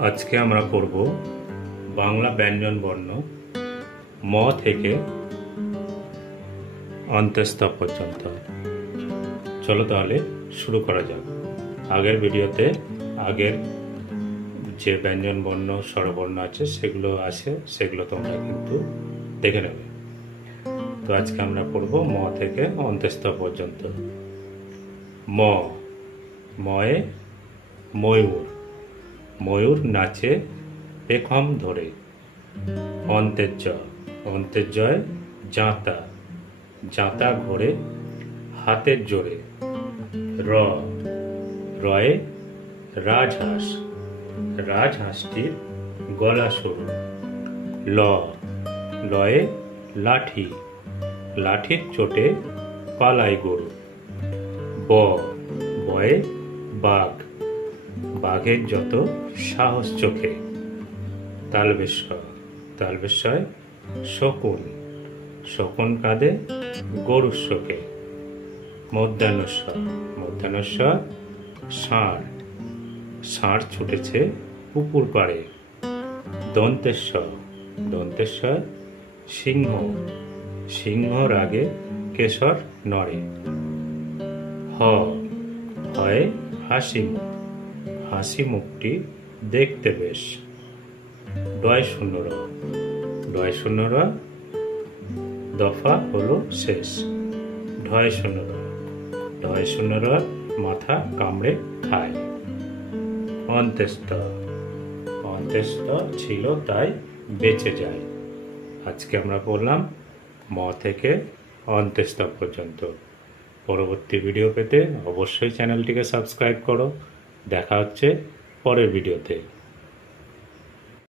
আজকে আমরা করব বাংলা ব্যঞ্জন বর্ণ ম থেকে অন্তঃস্থ পর্যন্ত। চলো তাহলে শুরু করা যাক। আগের ভিডিওতে আগের যে ব্যঞ্জন বর্ণ স্বরবর্ণ আছে সেগুলো তোমরা কিন্তু দেখে নেবে। তো আজকে আমরা পড়ব ম থেকে অন্তঃস্থ পর্যন্ত। ম, ময়ে ময়ূর, ময়ূর নাচে পেখম ধরে। অন্তের জয় জাঁতা, জাঁতা ঘোরে হাতের জোরে। রয়ে রাজহাঁস, রাজহাঁসটির গলা সরু। লয়ে লাঠি, লাঠির চোটে পালায় গরু। বয়ে বাঘ, বাঘের যত সাহস চোখে। তালবেশ্বয় শকুন, শকুন কাঁদে গরুর শোকে। মধ্যাহ্নস্বর ষাঁড়, ষাঁড় ছুটেছে পুকুর পাড়ে। দন্তেশ্বর সিংহ, সিংহ রাগে কেশর নড়ে। হয়ে হাসিমুখ, হাসি মুখটি দেখতে বেশ। ডয় শূন্য র দফা হলো শেষ। ঢয় শূন্য র মাথা কামড়ে খায়। অন্ত্যেষ্ঠ ছিল তাই বেঁচে যায়। আজকে আমরা বললাম ম থেকে অন্ত্যেষ্ঠ পর্যন্ত। পরবর্তী ভিডিও পেতে অবশ্যই চ্যানেলটিকে সাবস্ক্রাইব করো। দেখা হচ্ছে পরের ভিডিওতে।